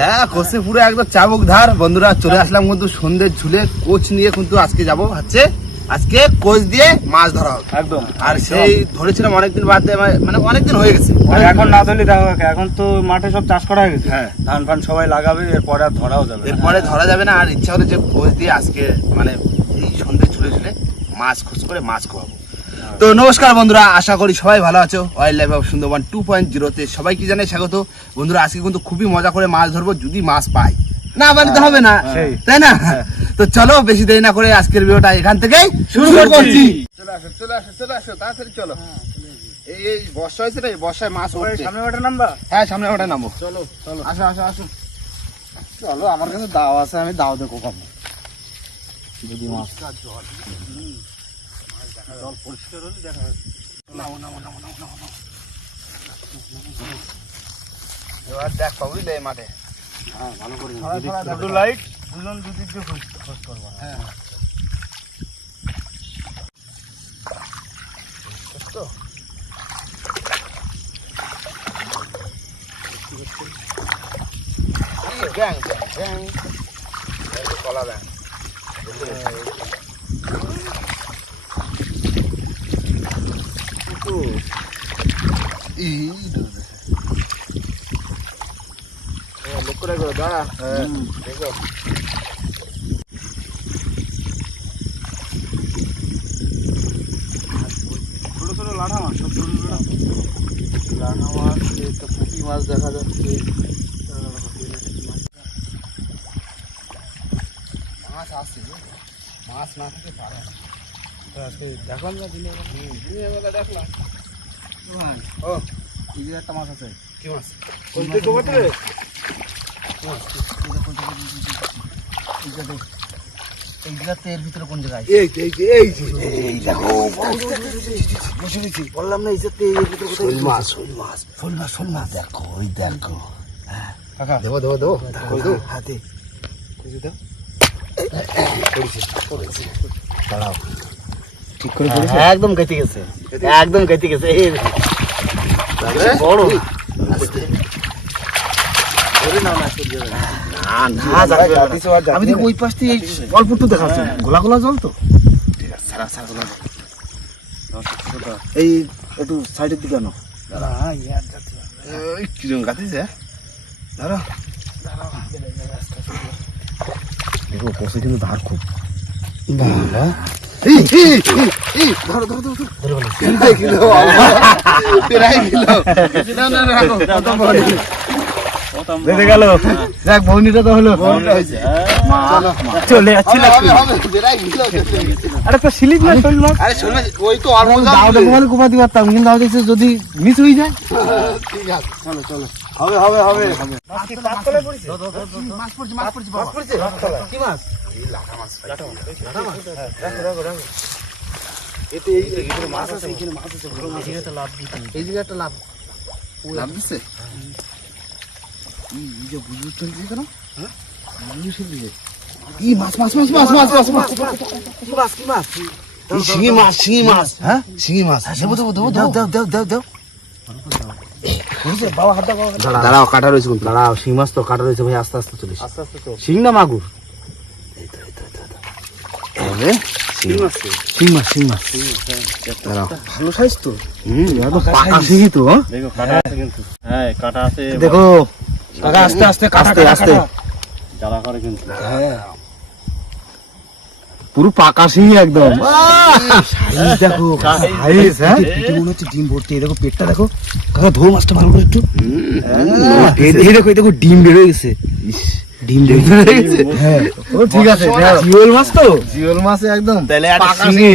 হ্যাঁ, কোচে পুরো একদম চাবুক ধার। বন্ধুরা চলে আসলাম কিন্তু সন্ধ্যের ঝুলে কোচ নিয়ে, কিন্তু আজকে যাবো হচ্ছে আজকে কোচ দিয়ে মাছ ধরা হবে একদম। আর সেই ধরেছিলাম অনেকদিন বাদ দিয়ে, মানে অনেকদিন হয়ে গেছে। এখন না ধরলে দেখা, এখন তো মাঠে সব চাষ করা হয়ে গেছে, হ্যাঁ ধান ফান সবাই লাগাবে, এরপরে আর ধরাও যাবে, এরপরে ধরা যাবে না। আর ইচ্ছা হলো যে কোচ দিয়ে আজকে মানে এই সন্ধ্যে ঝুলে ঝুলে মাছ খোঁজ করে মাছ খাওয়াবো। তো নমস্কার বন্ধুরা, আশা করি সবাই ভালো আছো। ওয়াইল্ড লাইফ অফ সুন্দরবন 2.0 সবাইকে জানাই স্বাগত। বন্ধুরা আজকে কিন্তু খুবই মজা করে মাছ ধরবো, যদি মাছ পাই, না পারলে তো হবে না, তাই না? তো চলো বেশি দেরি না করে আজকের ভিডিওটা এখান থেকেই শুরু করছি। চলে আসো চলে আসো চলে আসো, তাড়াতাড়ি চলো। এই বর্ষা হয়েছে রে, বর্ষায় মাছ সামনে ওটা নামবা। হ্যাঁ সামনে ওটা নামবো। চলো চলো আসো আসো আসো চলো, আমার কাছে দাও আছে, আমি দাও দেখো কম যদি মাছ জল পরিষ্কার হলে দেখা যাবে। এবার দেখ বুঝলে মাঠে, হ্যাঁ ভালো করে দুটো লাইট, দুজন দুদিক দিয়ে খোঁজ করবো। হ্যাঁ তো ব্যাং ব্যাং কলা ব্যাং লক্ষ্য রাখো দাঁড়া। দেখো ছোট ছোট লাঠা মাছ, সব ছোট ছোট লাঠা মাছ, পুঁটি মাছ দেখা যাচ্ছে। মাছ আসছে, মাছ না থেকে পারে না। দেখলাম না দিনের বেলা দেখলাম। ও এই যে একটা মাছ আছে। কি মাছ? এর ভিতরে কোন জায়গায়? বললাম না, এই যে এর ভিতরে শোল মাছ, শোল মাছ, শোল মাছ, শোল মাছ। দেখো ওই দেখো। হ্যাঁ দেবো দেবো দেবো হাতে দাঁড়াও, ঠিক করে একদম কেটে গেছে, একদম কেটে গেছে। বড় আমি দেখি ওই পাশ দিয়ে অল্প একটু দেখাচ্ছি, গোলা গোলা জল তো। ঠিক আছে, সারা সারা গোলা জল। এই একটু সাইডের দিকে আনো। কিরম গাতিছে, ধরো দেখো পশে কিন্তু ধার খুব। গেল দেখ, বৌনিটা তো হলো, চলে যাচ্ছিল। আরে তো স্লিপ না, শোল মাছ। ওই তো অল্প কোপাতে পারতাম, কিন্তু আমি দেখছি যদি মিস হয়ে যায়। ঠিক আছে, চলো চলো, হবে হবে হবে। কি মাছ? লাভ দিচ্ছে কেন? কি মাছ মাছ মাছ মাছ মাছ মাছ মাছ কি মাছ কি মাছ? শিঙি মাছ, শিঙি মাছ। হ্যাঁ শিঙি মাছ। দেবো দেবো দেবো দাও দাও দাও দাও দাও। দাঁড়াও, কাটা রয়েছে কিন্তু। দাঁড়াও, শিং মাছ তো কাটা রয়েছে ভাই, আস্তে আস্তে চলিস। আস্তে আস্তে তো শিং না মাগুর? শিং মাছ, শিং মাছ। দাঁড়াও, ভালো সাইজ তো। পাকা শিঙি তো। দেখো কাটা আছে কিন্তু, হ্যাঁ কাটা আছে। দেখো আস্তে আস্তে আস্তে আস্তে জ্বালা করে কিন্তু। হ্যাঁ পুরো পাকা শিঙি একদম। দেখো মনে হচ্ছে ডিম ভর্তি। দেখো পেটটা দেখো, ধো মাছটা ভালো করে একটু। দেখো দেখো ডিম বেরোয় গেছে, ডিম বেরোয় গেছে। হ্যাঁ ঠিক আছে, জিওল মাছ তো, জিওল মাছ একদম পাকা শিঙি।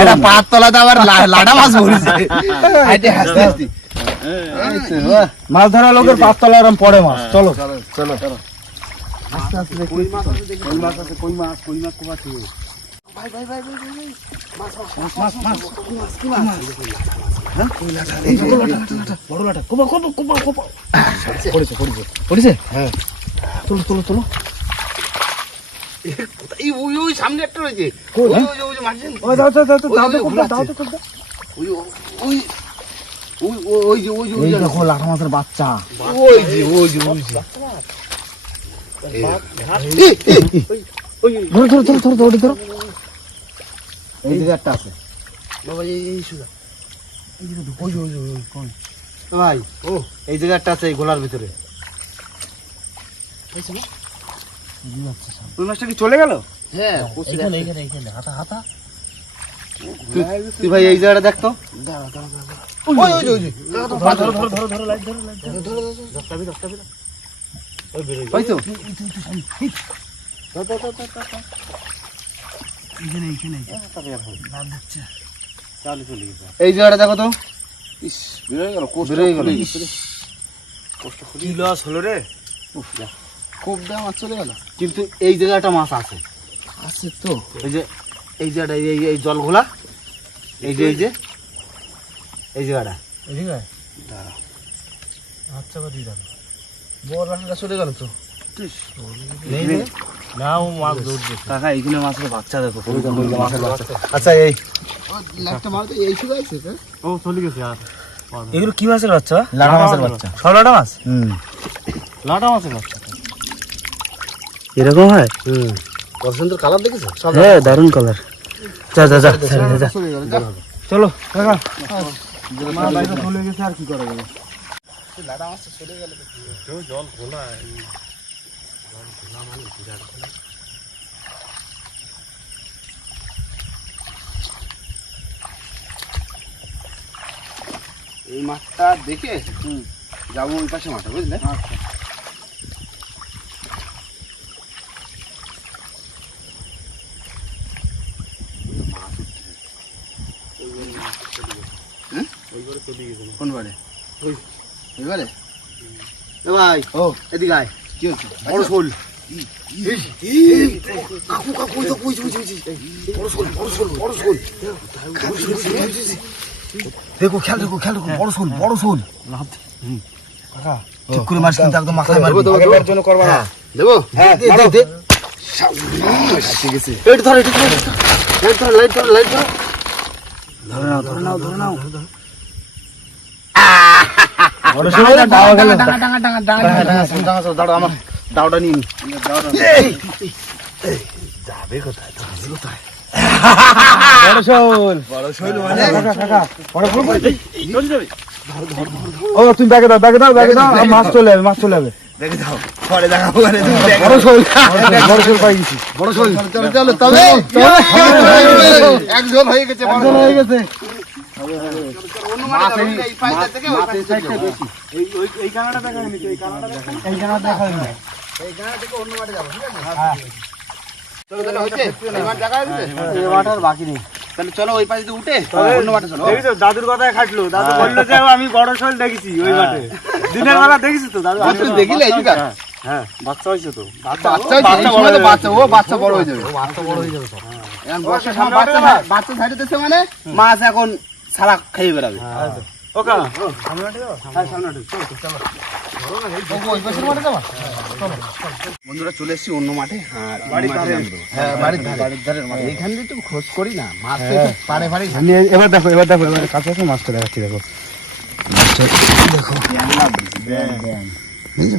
এটা পাত তলাতে আবার লাডা মাছ ভরেছে। মাছ ধরা লোকের পাততলা এরকম পড়ে মাছ। চলো চলো চলো। আস্তে আস্তে কই মাছ আছে, দেখি কই মাছ আছে, কই মাছ কোপাচ্ছি। ভাই ভাই ভাই ভাই মাছ মাছ মাছ মাছ কি মাছ? হ্যাঁ এই বড় লাটা কোপা কোপা কোপা কোপা পড়েছে পড়েছে পড়েছে। হ্যাঁ চলো চলো চলো। এই ওই ওই সামনে একটা রয়েছে, ওই ওই ওই মাছ। ও দাও দাও দাও দাও দাও দাও দাও। ওই ওই এই দেখো লাঠা মাছের বাচ্চা। ধরো এই দিকে একটা আছে ভাই। এই জায়গা একটা আছে এই গোলার ভিতরে। ওই মাছটা কি চলে গেল? হ্যাঁ হাতা তুই ভাই এই জায়গাটা দেখতো। এই জায়গাটা দেখো তো। কি লস হলো রে? খুব দাম আর চলে গেল। কিন্তু এই জায়গাটা মাছ আছে। আছে তো। এই যে এই জায়গাটা এই জলঘোলা, এই যে এই জায়গাটা আচ্ছা বাদি দাও। বড় রান্নাটা চলে গেল তো। না ও মাছ ধরছে। কাকা এইখানে মাছের বাচ্চা দেখো। মাছের বাচ্চা। আচ্ছা এই একটা মাছ এই শুধু আছে স্যার। ও চলে গেছে আর। এগুলো কি মাছের বাচ্চা? লাটা মাছের বাচ্চা। সব লাটা মাছ? লাটা মাছের বাচ্চা এরকম হয়? কত সুন্দর কালার দেখেছো? হ্যাঁ দারুণ কালার। যা চলে গেল। যা। চলো কাকা। মাছ বাইরে চলে গেছে আর কি করা যাবে। লাডা মাছ চলে গেল। জল খোলা। এই মাছটা দেখে যাবো ওই পাশে মাঠে, বুঝলে? কোন বারে? ওই বারে? এ ভাই ও এদিকে আয়। কি হচ্ছে? বড় শোল। দেখো খেয়াল দেখো বড় শোল। ঠিক করে মাছ কিন্তু একদম মাথায় মারবি। আগের জন্য করবা না। দেবো? হ্যাঁ দে। ঠিক আছে। এটা ধর লাইট ধর। ধরে নাও। বড় শোল দাও গেল। দাঁড়া আমার দাওটা নিয়ে নি। যাবে কোথায়? বড় শোল মানে কাকা বড় শোল চলে যাবে। ও তুমি ব্যাগে দাও মাছ চলে যাবে দেখে দাও, পরে দেখাবো। বড় শোল পাই গেছি। বড় শোল চলো তবে একজন হয়ে গেছে। হয়ে গেছে। অন্য মাঠে যাবো, এই পাশটা থেকে ওই পাশে সাইডটা যাবো। বেশি। এই কানাটা দেখা হয়নি তো, এই কানাটা দেখা। এই জায়গা দেখা হয়নি। এই গানা থেকে অন্য মাঠে যাবো, ঠিক আছে? চলো তাহলে হচ্ছে এই মাঠ দেখা হয়েছে? এই মাঠের বাকি নেই। তাহলে চলো ওই পাশে দিয়ে উঠে অন্য মাঠে চলো। দেখেছো দাদুর কথায় খাটলো। দাদু বললো যে আমি বড় শোল দেখেছি ওই মাঠে। দিনের বেলা দেখেছি তো দাদু। আমি তো দেখিলে এই যুগা। হ্যাঁ বাচ্চা হয়েছে তো। বাচ্চা এই সময় তো বাচ্চা, ও বাচ্চা বড় হয়ে যাবে। এখন বর্ষার সময় বাচ্চা ছাড়িতেছে মানে মাছ এখন সারা খেয়ে বেড়াবে। ওকা বন্ধুরা চলে এসেছি অন্য মাঠে। বাড়ির ধারে। হ্যাঁ বাড়ির ধারে। এইখান দিয়ে তো খোঁজ করি না, মাছ তো একটু পাড়ে পাড়ে। এবার দেখো কাছে আছে মাছটা দেখাচ্ছি। দেখো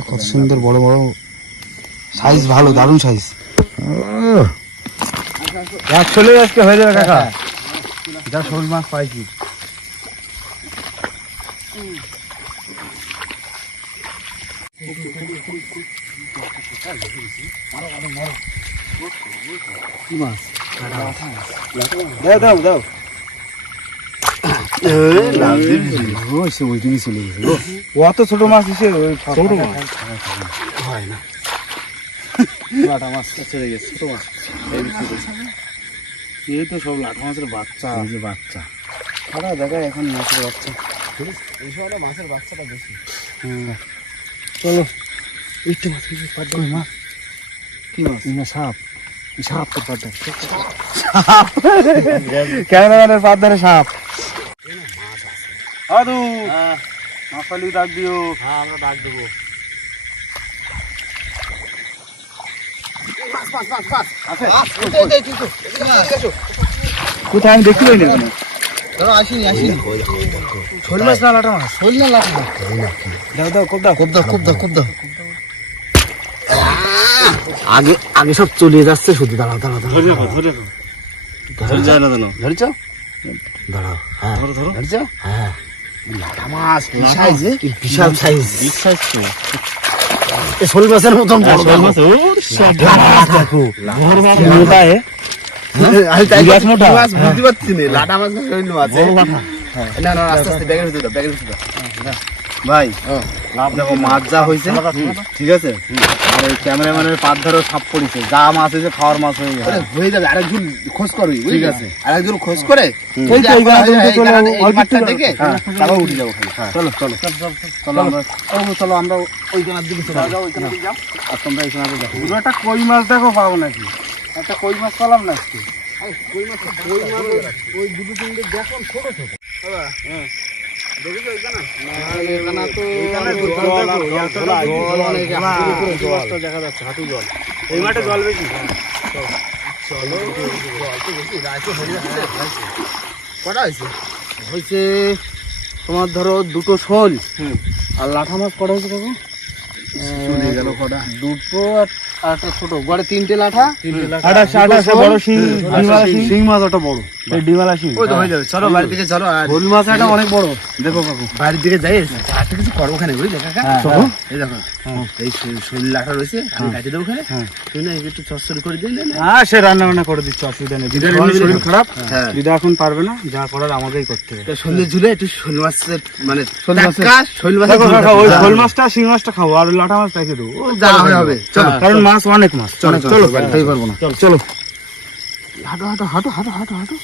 কত সুন্দর বড় সাইজ, ভালো দারুণ সাইজ। চলে আজকে হয়ে যাবে কাকা। যা শোল মাছ পাইছি। কি মাছ? দাও অত ছোট মাছ দিছে। ছোট মাছ হয় না। লাটা মাছ চলে গেছে। ছোট মাছ এই তো সব লাটা মাছের বাচ্চা। এই যে বাচ্চা দেখা এখন মাছের বাচ্চা। এই সময় মাছের বাচ্চাটা বেশি। চলো এইটা মাছ মাছ কি মাছ? না সাপ তো পাতার ক্যামেরাম্যানের পাতারে সাপ। দাদু মাছ পালি ডাক দিও। হ্যাঁ আমরা ডাক দেবো। কোথায় আমি দেখতে পাইনি। চলো আসিনি আসিনি শোল মাছ না লাটা মাছ? শোল না লাঠি না দাও দাও খুব দাও খুব দাও খুব দাও খুব দাও আগে আগে সব চলে যাচ্ছে শুধু দাঁড়াও দাঁড়াও ধরে রাখো ধরে যায় না জানো ধরেছো? দাঁড়াও হ্যাঁ ধরো ধরো ধরছো হ্যাঁ লাটা মাছ কি সাইজ কি বিশাল সাইজ বিগ সাইজ তো শোল মাছের মতন বড় শোল মাছ ওর সব দেখো বড় মাছ মোটা এ আমি তাই বিরাট মোটা। মাছ বুঝতে পারছি না লাটা মাছ না শৈল মাছ বড় লাঠা না না আস্তে আস্তে ব্যাগের ভিতরে দাও ব্যাগের ভিতরে দাও। ভাই দেখো মাছ যা হয়েছে ঠিক আছে আর এই ক্যামেরাম্যানের পাত ধরে সাপ পড়েছে যা মাছ হয়েছে খাওয়ার মাছ হয়ে গেছে আরে হয়ে যাবে আরেকজন খোঁজ করবি ঠিক আছে। আরেকজন খোঁজ করে এই তো এই গাড়ি এই চলো, কারণে এই অল্প মাঠটা একটু দেখে হ্যাঁ। তারপর উঠে যাবো খালি চলো চলো চলো আমরা চলো আমরা ওই কেনার দিকে চলে যাও ওই কেনার দিকে যাও আর তোমরা এখানে দেখো পুরো একটা কই মাছ দেখো পাবো নাকি একটা কই মাছ পালাম না আজকে দেখা যাচ্ছে হাঁটু জল এই মাঠে জল বেশি কটা হয়েছে হয়েছে তোমার ধরো দুটো শোল আর লাঠা মাছ কটা হয়েছে দেখো চলে গেল কটা দুটো আর একটা ছোট বড় তিনটে লাঠা বড় শিং শিং মাছ ওটা বড় এই ডিমালা শিং ওই তো হয়ে যাবে চলো বাড়ির দিকে চলো আর শোল মাছ একটা অনেক বড় দেখো কাকু বাড়ির দিকে যাই একটা কিছু করো ওখানে বুঝলি কাকা হ্যাঁ, চলো হ্যাঁ। এই দেখো এই শৈল লাটা রয়েছে আমি কাটে দেবো ওখানে তুই না একটু চচ্চড়ি করে দিন না হ্যাঁ সে রান্না বান্না করে দিচ্ছে অসুবিধা নেই দিদার এমনি শরীর খারাপ হ্যাঁ দিদা এখন পারবে না যা করার আমাকেই করতে হবে তো সন্ধ্যে ঝুলে একটু শৈল মাছের মানে শোল মাছের- টাটকা শৈল মাছের দেখো ঝোল কাকা, ওই খাবো। শোল মাছটা শিং মাছটা খাবো আর লাঠা মাছ রেখে দেবো ও যা হবে চলো কারণ মাছ অনেক মাছ চলো, চলো, চলো চলো, খাই পারবো না চলো হাঁটো হাঁটো হাঁটো হাঁটো হাঁটো হাঁটো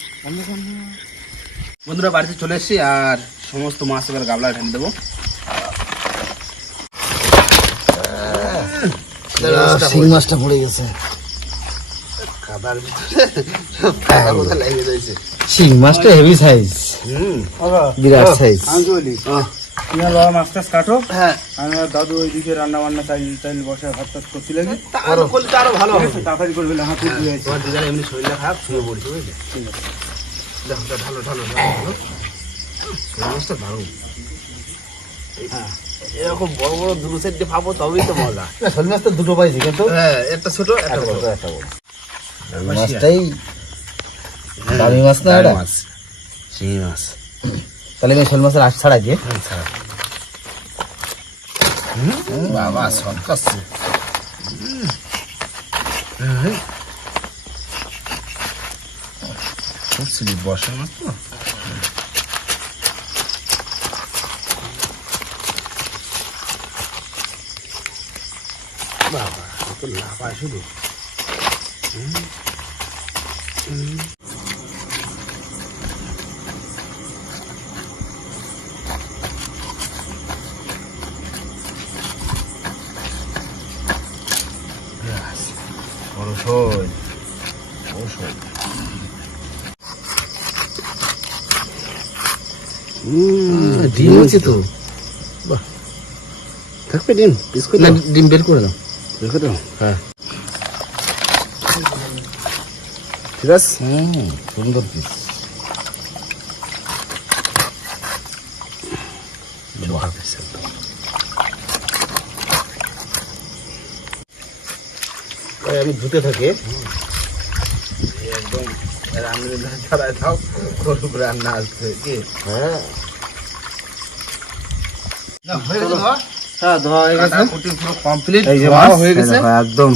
বন্ধুরা বাড়িতে চলে এসেছি আর সমস্ত মাছ এবার গাবলা ঢেলে দেবো শিং মাছটা পড়ে গেছে কাদার ভিতরে সব কাদা কোথা লেগে রয়েছে শিং মাছটা হেভি সাইজ বিরাট সাইজ তোমার বাবা মাছ টাছ কাটো হ্যাঁ আমি আর দাদু ওইদিকে রান্না বান্না চাইল বসে ভাত টাত করতে লাগে আরো করলে তো আরো ভালো হবে তাড়াতাড়ি করবে না হাতে দিয়ে আছে তোমার দিদার এমনি শরীরটা খারাপ শুয়ে পড়ছে বুঝলে দেখো দেখো, ঢালো ঢালো ঢালো শৈল মাছটা দারুণ এরকম বড় বড় দুটো সেট দিয়ে পাবো তবেই তো মজা শোল মাছ তো দুটো পাইছি কিন্তু হ্যাঁ একটা ছোট একটা বড় একটা বড় মাছটাই দামি মাছ না এটা মাছ শিঙি মাছ তাহলে আমি শোল মাছের আশ ছাড়াই দিয়ে বাবা সব কাছে বর্ষা মাছ তো বাবা তো লাফায় শুধু বড় শোল বড় শোল ডিম আছে তো বাহ থাকবে ডিম বিস্কুট না ডিম বের করে দাও বের করে দাও হ্যাঁ ঠিক আছে সুন্দর পিস আমি ধুতে থাকি একদম রান্না ছাড়াই দাও গরু রান্না আসছে কি হ্যাঁ হয়ে গেছে হ্যাঁ ধোয়া হয়ে গেছে কুটি পুরো কমপ্লিট এই যে ধোয়া মাছ হয়ে গেছে একদম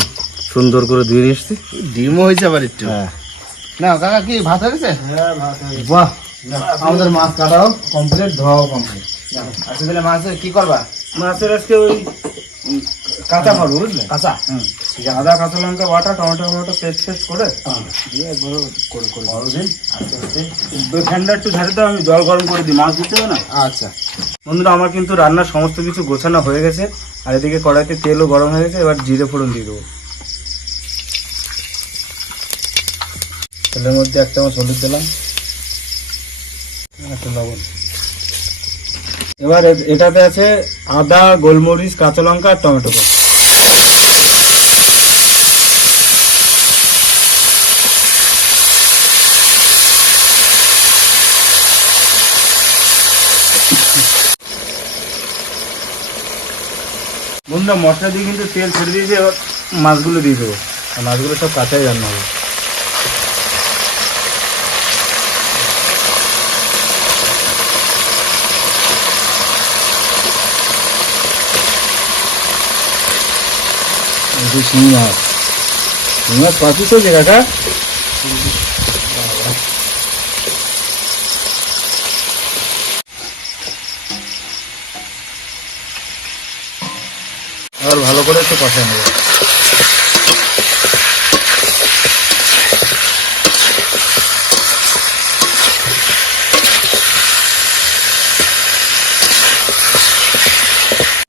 সুন্দর করে ধুয়ে এসেছি ডিমও হয়েছে আবার একটু হ্যাঁ না কাকা কি ভাত হয়ে গেছে বাহ আমাদের মাছ কাটাও কমপ্লিট ধোয়াও কমপ্লিট আচ্ছা তাহলে মাছ কি করবা মাছের আজকে ওই কাঁচা খাবো বুঝলে কাঁচা ঠিক আছে আদা কাঁচা লঙ্কা বাটা টমেটো পেস্ট করে দিয়ে একবার করে বড় দিন আস্তে আস্তে ফ্যানটা একটু ঝাড়ে দাও আমি জল গরম করে দিই মাছ দিতে হবে না আচ্ছা বন্ধুরা আমার কিন্তু রান্নার সমস্ত কিছু গোছানো হয়ে গেছে আর এদিকে কড়াইতে তেলও গরম হয়ে গেছে এবার জিরে ফোড়ন দিয়ে দেবো তেলের মধ্যে 1 চামচ হলুদ দিলাম একটা লবণ এবার এটাতে আছে আদা গোলমরিচ কাঁচা লঙ্কা আর টমেটো বন্ধুরা মশলা দিয়ে কিন্তু তেল ছেড়ে দিয়েছে, এবার মাছগুলো দিয়ে দেবো। আর মাছগুলো সব কাঁচাই রান্না হবে। শিঙি মাছ, শিঙি মাছ পাঁচিস হয়েছে কাকা। আর ভালো করে একটু কষায় নেব।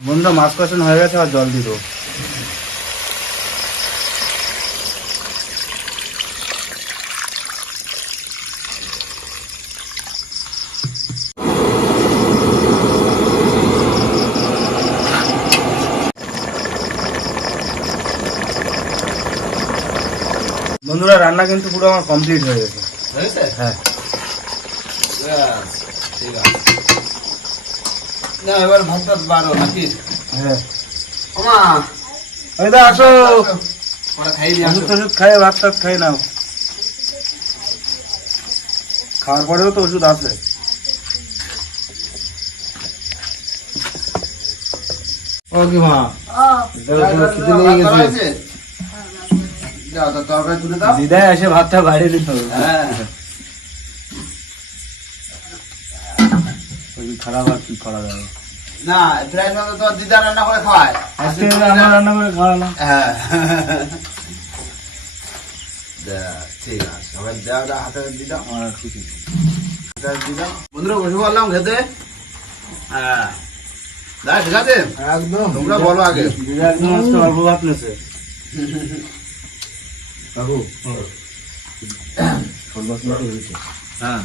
বন্ধুরা মাছ কষানো হয়ে গেছে, আর জল দিয়ে দেবো। বন্ধুরা রান্না কিন্তু পুরো আমার কমপ্লিট হয়ে গেছে। হ্যাঁ ঠিক আছে, না এবার ভাতটা বাড়ো নাকি? হ্যাঁ ওমা ওইদা আসো, ওরা খাইয়ে দিয়ে আসো। ওষুধ টষুধ খাই, ভাত টাত খাই নাও। খাওয়ার পরেও তো ওষুধ আছে। ও কি মা, খিদে লেগে গেছে। যাও তো তরকারি তুলে দাও। দিদাই এসে ভাতটা বাড়িয়ে দিত। হ্যাঁ খারাপ আর কি করা যাবে। না ফ্রাই মাছ তো দিদা রান্না করে খাওয়ায়। আজকে আমরা রান্না করে খাওয়ালাম। হ্যাঁ ঠিক আছে, সবাই দাও দাও, হাতে দিয়ে দাও, আমার খুশি। হাতে দিয়ে দাও। বন্ধুরা বসে পড়লাম খেতে। হ্যাঁ দাদা ঠিক আছে, একদম তোমরা বলো আগে। দিদা একদম আজকে অল্প ভাত নেছে। কাকু সর্বাস মতো হয়েছে। হ্যাঁ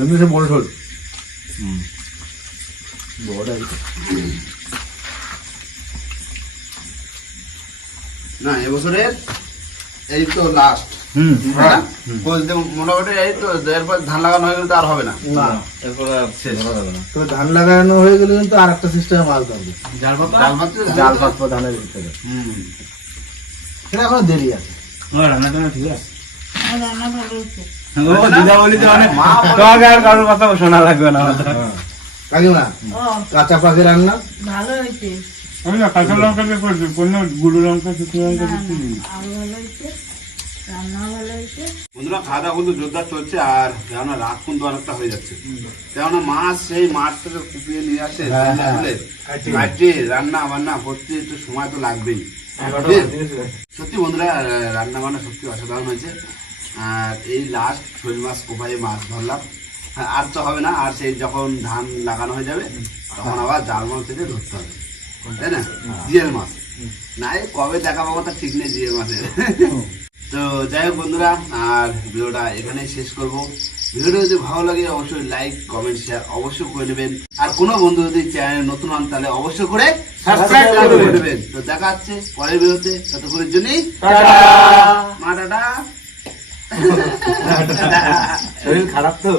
এমনি বড় ঝোল। বড় না এবছরের এই তো লাস্ট, মোটামুটি এই তো এরপর ধান লাগানো হয়ে গেলে তো আর হবে না। না এরপর শেষ হবে না। তো ধান লাগানো হয়ে গেলে কিন্তু আর একটা সিস্টেমে মাছ ধরবে। জাল পাততে জাল পাতবো ধানের ভিতরে। সেটা এখনো দেরি আছে। রান্নাটা ঠিক আছে। রান্না ভালো হচ্ছে। ও দিদা বলি তো অনেক তোমাকে আর কারোর কথা শোনা লাগবে না। কাকিমা ও কাঁচা পাখি রান্না ভালো হয়েছে। আমি না কাঁচা লঙ্কা দিয়ে করছি, কোনো গুঁড়ো লঙ্কা শুকনো লঙ্কা দিচ্ছি। আরো ভালো হয়েছে, রান্না ভালো হয়েছে। বন্ধুরা খাওয়া দাওয়া কিন্তু জোরদার চলছে, আর কেননা রাত কিন্তু অনেকটা হয়ে যাচ্ছে। কেননা মাছ সেই মাছ থেকে কুপিয়ে নিয়ে আসে, কাটে রান্না বান্না করতে একটু সময় তো লাগবেই। সত্যি বন্ধুরা রান্না বান্না সত্যি অসাধারণ হয়েছে। আর এই লাস্ট শোল মাছ কোপায় মাছ ধরলাম, আর তো হবে না। আর সেই যখন ধান লাগানো হয়ে যাবে তখন আবার জাল মাছ থেকে ধরতে হবে, তাই না? জিয়ের মাছ না, এই কবে দেখা পাবো তার ঠিক নেই জিয়ের মাছের। তো যাই হোক বন্ধুরা, আর ভিডিওটা এখানেই শেষ করব। ভিডিওটা যদি ভালো লাগে অবশ্যই লাইক কমেন্ট শেয়ার অবশ্যই করে নেবেন। আর কোনো বন্ধু যদি চ্যানেল নতুন হন তাহলে অবশ্যই করে সাবস্ক্রাইব করে নেবেন। তো দেখা হচ্ছে পরের ভিডিওতে, ততক্ষণের জন্যই মা টাটা। শরীর খারাপ তো।